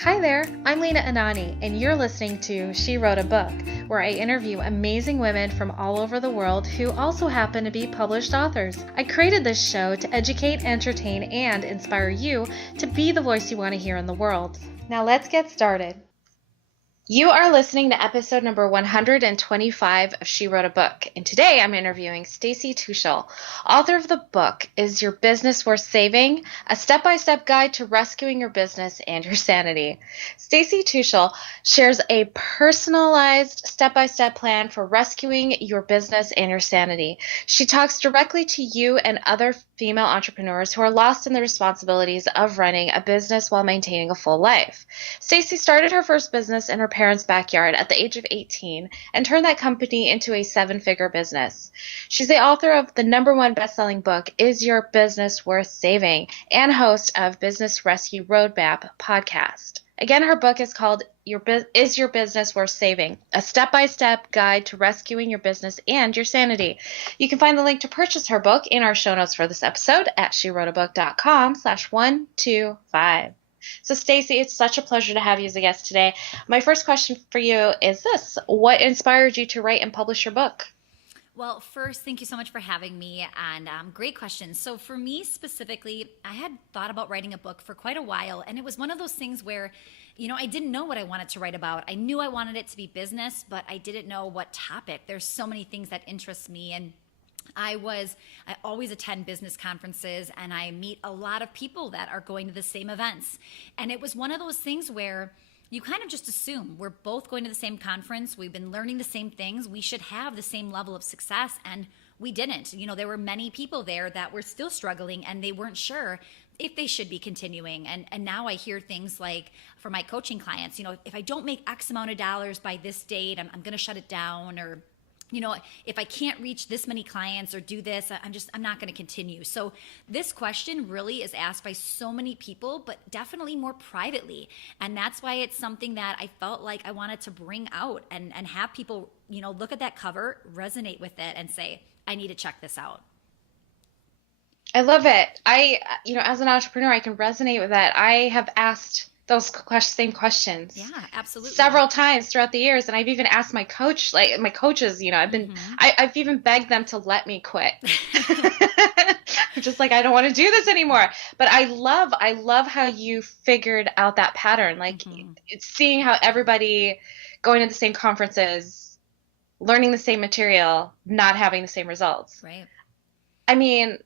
Hi there, I'm Lena Anani, and you're listening to She Wrote a Book, where I interview amazing women from all over the world who also happen to be published authors. I created this show to educate, entertain, and inspire you to be the voice you want to hear in the world. Now let's get started. You are listening to episode number 125 of She Wrote a Book, and today I'm interviewing Stacy Tuschl, author of the book, Is Your Business Worth Saving? A Step-by-Step Guide to Rescuing Your Business and Your Sanity. Stacy Tuschl shares a personalized step-by-step plan for rescuing your business and your sanity. She talks directly to you and other female entrepreneurs who are lost in the responsibilities of running a business while maintaining a full life. Stacy started her first business in her parents' backyard at the age of 18 and turned that company into a seven-figure business. She's the author of the #1 best-selling book, Is Your Business Worth Saving? And host of Business Rescue Roadmap podcast. Again, her book is called Is Your Business Worth Saving? A Step-by-Step Guide to Rescuing Your Business and Your Sanity. You can find the link to purchase her book in our show notes for this episode at SheWroteABook.com/125. So Stacy, it's such a pleasure to have you as a guest today. My first question for you is this: what inspired you to write and publish your book? Well, first, thank you so much for having me, and great question. So for me specifically, I had thought about writing a book for quite a while, and it was one of those things where, I didn't know what I wanted to write about. I knew I wanted it to be business, but I didn't know what topic. There's so many things that interest me, and I always attend business conferences, and I meet a lot of people that are going to the same events. And it was one of those things where you kind of just assume we're both going to the same conference. We've been learning the same things. We should have the same level of success. And we didn't. There were many people there that were still struggling, and they weren't sure if they should be continuing. And now I hear things like, for my coaching clients, if I don't make X amount of dollars by this date, I'm going to shut it down. Or if I can't reach this many clients or do this, I'm not going to continue. So this question really is asked by so many people, but definitely more privately. And that's why it's something that I felt like I wanted to bring out and have people, look at that cover, resonate with it, and say, I need to check this out. I love it. As an entrepreneur, I can resonate with that. I have asked those same questions. Yeah, absolutely. Several times throughout the years. And I've even asked my coaches, I've even begged them to let me quit. I'm just like, I don't want to do this anymore. But I love how you figured out that pattern. Like, it's seeing how everybody going to the same conferences, learning the same material, not having the same results. Right. I mean,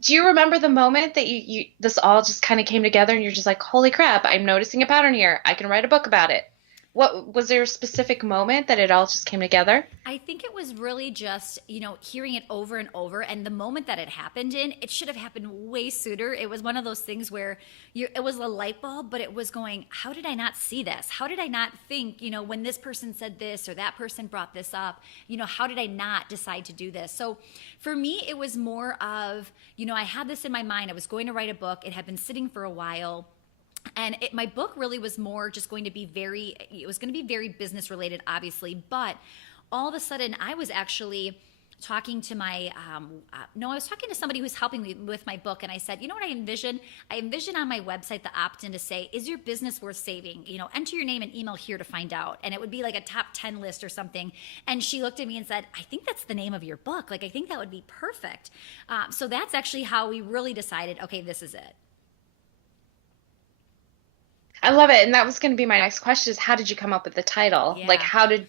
do you remember the moment that you this all just kind of came together and you're just like, holy crap, I'm noticing a pattern here. I can write a book about it. What was there a specific moment that it all just came together? I think it was really just, hearing it over and over. And the moment that it happened it should have happened way sooner. It was one of those things where it was a light bulb, but it was going, how did I not see this? How did I not think, when this person said this or that person brought this up, how did I not decide to do this? So for me, it was more of, I had this in my mind. I was going to write a book. It had been sitting for a while. And my book really was more just going to be very business related, obviously. But all of a sudden, I was actually talking to I was talking to somebody who's helping me with my book. And I said, you know what I envision? I envision on my website the opt-in to say, is your business worth saving? Enter your name and email here to find out. And it would be like a top 10 list or something. And she looked at me and said, I think that's the name of your book. Like, I think that would be perfect. So that's actually how we really decided, okay, this is it. I love it. And that was going to be my next question is, how did you come up with the title? Yeah. Like, how did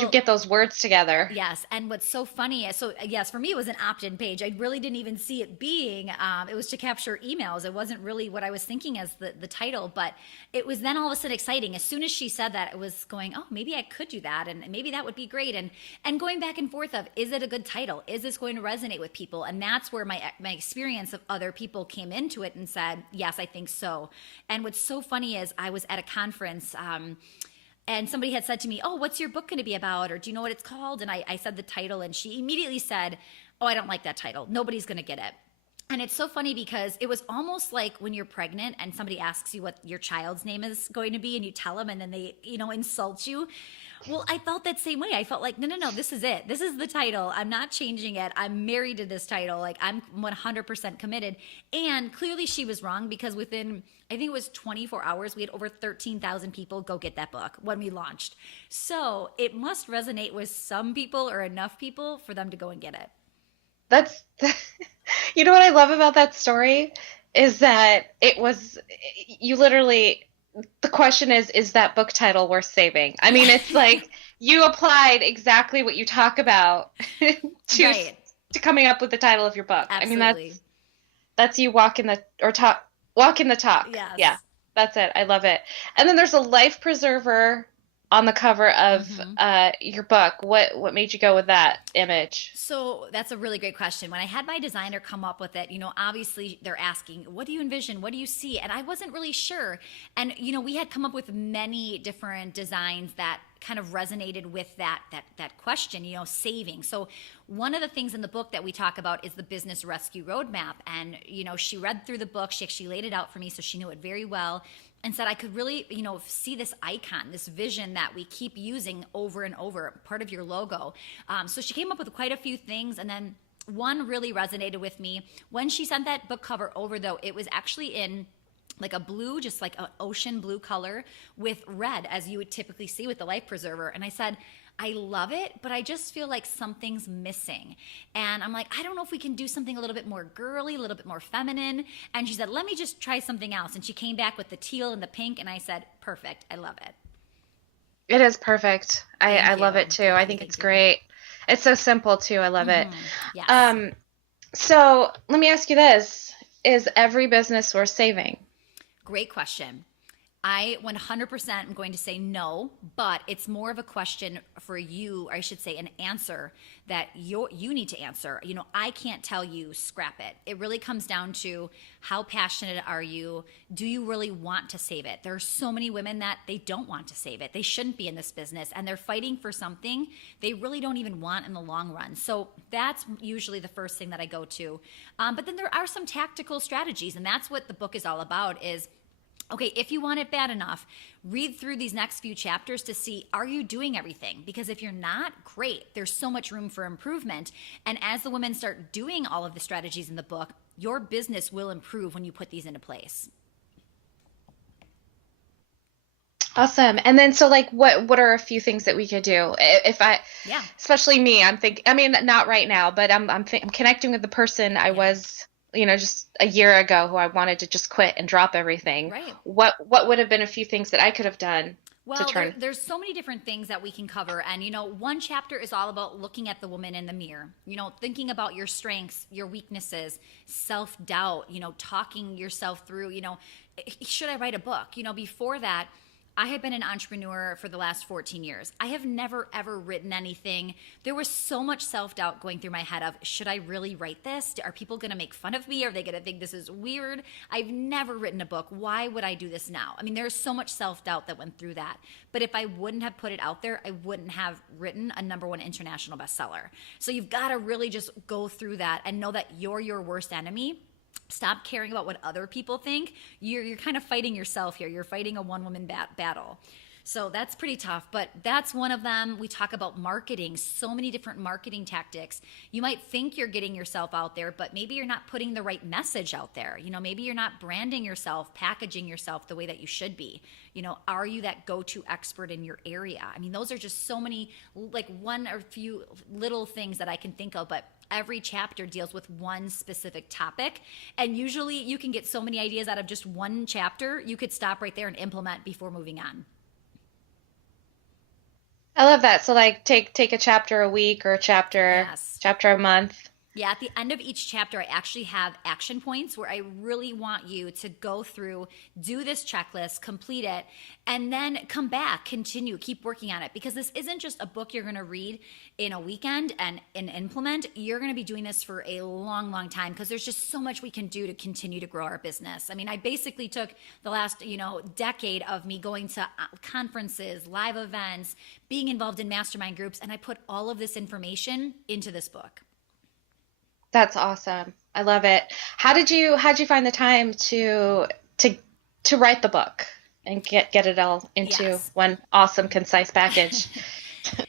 you get those words together? Yes. And what's so funny is, yes, for me, it was an opt-in page. I really didn't even see it being, it was to capture emails. It wasn't really what I was thinking as the title, but it was then all of a sudden exciting. As soon as she said that, it was going, oh, maybe I could do that. And maybe that would be great. And going back and forth of, is it a good title? Is this going to resonate with people? And that's where my experience of other people came into it and said, yes, I think so. And what's so funny is I was at a conference, and somebody had said to me, oh, what's your book going to be about? Or do you know what it's called? And I said the title, and she immediately said, oh, I don't like that title. Nobody's going to get it. And it's so funny because it was almost like when you're pregnant and somebody asks you what your child's name is going to be and you tell them and then they, insult you. Well, I felt that same way. I felt like, no, no, no, this is it. This is the title. I'm not changing it. I'm married to this title. Like, I'm 100% committed. And clearly she was wrong, because within, I think it was 24 hours, we had over 13,000 people go get that book when we launched. So it must resonate with some people, or enough people for them to go and get it. That's, you know what I love about that story is that it was, you literally, the question is that book title worth saving? I mean, Yeah. it's like you applied exactly what you talk about to Right. to coming up with the title of your book. I mean, Absolutely. that's you walking the or talk walking the talk. Yeah, Yes. that's it. I love it. And then there's a life preserver on the cover of Hmm. your book. What made you go with that image? So that's a really great question. When I had my designer come up with it, obviously they're asking, what do you envision? What do you see? And I wasn't really sure. And, we had come up with many different designs that kind of resonated with that question, saving. So one of the things in the book that we talk about is the business rescue roadmap. And, she read through the book. She actually laid it out for me, so she knew it very well, and said I could really, see this icon, this vision that we keep using over and over, part of your logo. So she came up with quite a few things, and then one really resonated with me. When she sent that book cover over, though, it was actually in like a blue, just like an ocean blue color with red, as you would typically see with the life preserver. And I said, I love it, but I just feel like something's missing. And I'm like, I don't know if we can do something a little bit more girly, a little bit more feminine. And she said, let me just try something else. And she came back with the teal and the pink. And I said, perfect. I love it. It is perfect. I Thank love it you. too. I Thank you. think it's Thank you. great. It's so simple too. I love it. Yes. Um, so let me ask you this. Is every business worth saving? Great question. I 100% am going to say no, but it's more of a question for you, or I should say an answer that you need to answer. I can't tell you scrap it. It really comes down to how passionate are you? Do you really want to save it? There are so many women that they don't want to save it. They shouldn't be in this business, and they're fighting for something they really don't even want in the long run. So that's usually the first thing that I go to. But then there are some tactical strategies, and that's what the book is all about is, okay, if you want it bad enough, read through these next few chapters to see, are you doing everything? Because if you're not, great. There's so much room for improvement. And as the women start doing all of the strategies in the book, your business will improve when you put these into place. Awesome. And then so like what are a few things that we could do? If I Yeah. especially me, I'm thinking I mean not right now, but I'm connecting with the person I Yeah. was, just a year ago who I wanted to just quit and drop everything. Right. What would have been a few things that I could have done to Well, turn? there's so many different things that we can cover. And, one chapter is all about looking at the woman in the mirror, thinking about your strengths, your weaknesses, self doubt, talking yourself through, should I write a book? Before that, I had been an entrepreneur for the last 14 years. I have never, ever written anything. There was so much self doubt going through my head of, should I really write this? Are people going to make fun of me? Are they going to think this is weird? I've never written a book. Why would I do this now? I mean, there's so much self doubt that went through that. But if I wouldn't have put it out there, I wouldn't have written a #1 international bestseller. So you've got to really just go through that and know that you're your worst enemy. Stop caring about what other people think. You're kind of fighting yourself here. You're fighting a one-woman battle. So that's pretty tough, but that's one of them. We talk about marketing, so many different marketing tactics. You might think you're getting yourself out there, but maybe you're not putting the right message out there. Maybe you're not branding yourself, packaging yourself the way that you should be. Are you that go-to expert in your area? I mean, those are just so many, like one or few little things that I can think of, but every chapter deals with one specific topic. And usually you can get so many ideas out of just one chapter, you could stop right there and implement before moving on. I love that. So like take a chapter a week or a Yes. chapter a month. Yeah, at the end of each chapter, I actually have action points where I really want you to go through, do this checklist, complete it, and then come back, continue, keep working on it. Because this isn't just a book you're going to read in a weekend and implement. You're going to be doing this for a long, long time because there's just so much we can do to continue to grow our business. I mean, I basically took the last, decade of me going to conferences, live events, being involved in mastermind groups, and I put all of this information into this book. That's awesome. I love it. How'd you find the time to to write the book and get it all into Yes. one awesome concise package?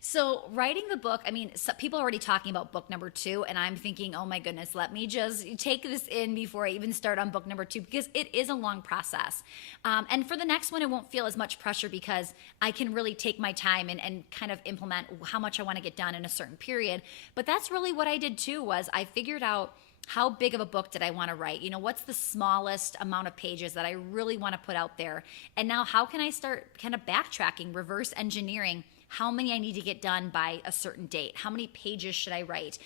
So writing the book, I mean, people are already talking about book number 2, and I'm thinking, oh my goodness, let me just take this in before I even start on book number 2, because it is a long process. And for the next one, it won't feel as much pressure because I can really take my time and kind of implement how much I want to get done in a certain period. But that's really what I did too, was I figured out how big of a book did I want to write? What's the smallest amount of pages that I really want to put out there? And now how can I start kind of backtracking, reverse engineering how many I need to get done by a certain date? How many pages should I write?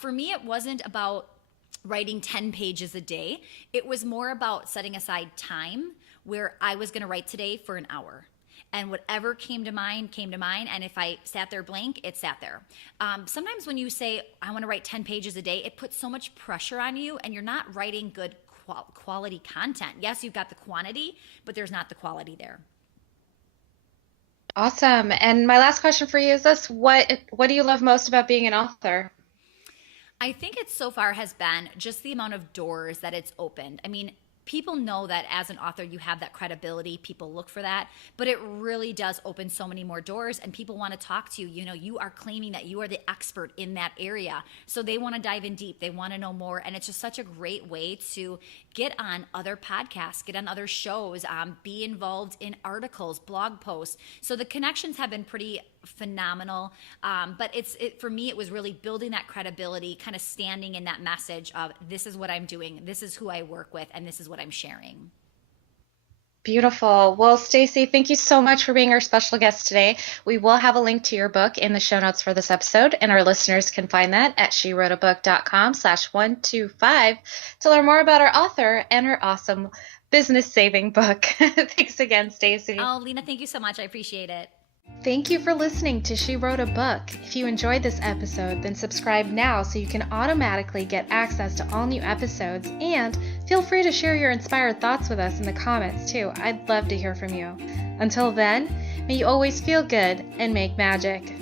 For me, it wasn't about writing 10 pages a day. It was more about setting aside time where I was going to write today for an hour. And whatever came to mind, came to mind. And if I sat there blank, it sat there. Sometimes when you say, I want to write 10 pages a day, it puts so much pressure on you and you're not writing good quality content. Yes, you've got the quantity, but there's not the quality there. Awesome. And my last question for you is this: what do you love most about being an author? I think it so far has been just the amount of doors that it's opened. I mean, people know that as an author, you have that credibility. People look for that, but it really does open so many more doors, and people want to talk to you. You are claiming that you are the expert in that area. So they want to dive in deep. They want to know more. And it's just such a great way to get on other podcasts, get on other shows, be involved in articles, blog posts. So the connections have been pretty phenomenal. But for me, it was really building that credibility, kind of standing in that message of this is what I'm doing, this is who I work with, and this is what I'm sharing. Beautiful. Well, Stacy, thank you so much for being our special guest today. We will have a link to your book in the show notes for this episode, and our listeners can find that at SheWroteABook.com/125 to learn more about our author and her awesome business-saving book. Thanks again, Stacy. Oh, Lena, thank you so much. I appreciate it. Thank you for listening to She Wrote a Book. If you enjoyed this episode, then subscribe now so you can automatically get access to all new episodes, and feel free to share your inspired thoughts with us in the comments too. I'd love to hear from you. Until then, may you always feel good and make magic.